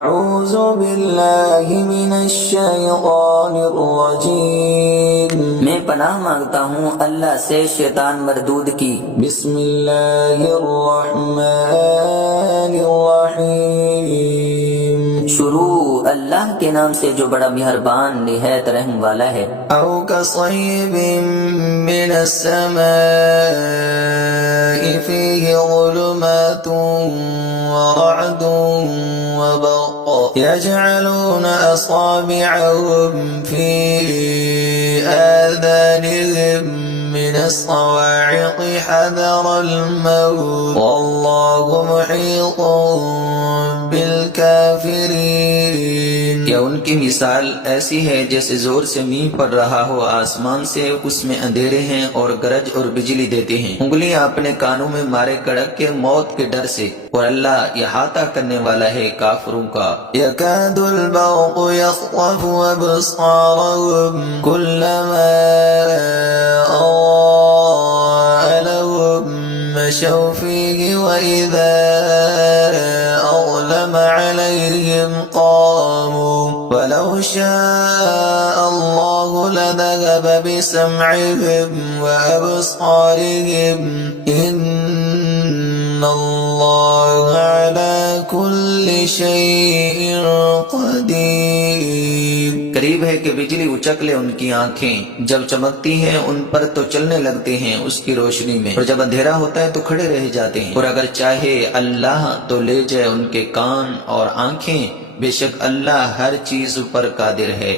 اعوذ باللہ من الشیطان الرجیم، میں پناہ مانگتا ہوں اللہ سے شیطان مردود کی۔ بسم اللہ الرحمن الرحیم، شروع اللہ کے نام سے جو بڑا مہربان نہایت رحم والا ہے۔ او کصیب من السماء فیہ ظلمات ورعد وبرق يجعلون أصابعهم في آذانهم من الصواعق حذر الموت والله محيط بالكافرين۔ یا ان کی مثال ایسی ہے جیسے زور سے میںہ پڑ رہا ہو آسمان سے، اس میں اندھیرے ہیں اور گرج اور بجلی دیتے ہیں، انگلیاں اپنے کانوں میں مارے کڑک کے موت کے ڈر سے، اور اللہ احاطہ کرنے والا ہے کافروں کا۔ یکاد البرق یخطف ابصارهم كلما اضاء لهم مشوا فيه واذا اظلم عليهم قاموا ولو شاء الله لذهب بسمعهم وابصارهم ان اللہ علی کل شیء قدیر۔ قریب ہے کہ بجلی اچک لے ان کی آنکھیں، جب چمکتی ہیں ان پر تو چلنے لگتے ہیں اس کی روشنی میں، اور جب اندھیرا ہوتا ہے تو کھڑے رہ جاتے ہیں، اور اگر چاہے اللہ تو لے جائے ان کے کان اور آنکھیں، بے شک اللہ ہر چیز پر قادر ہے۔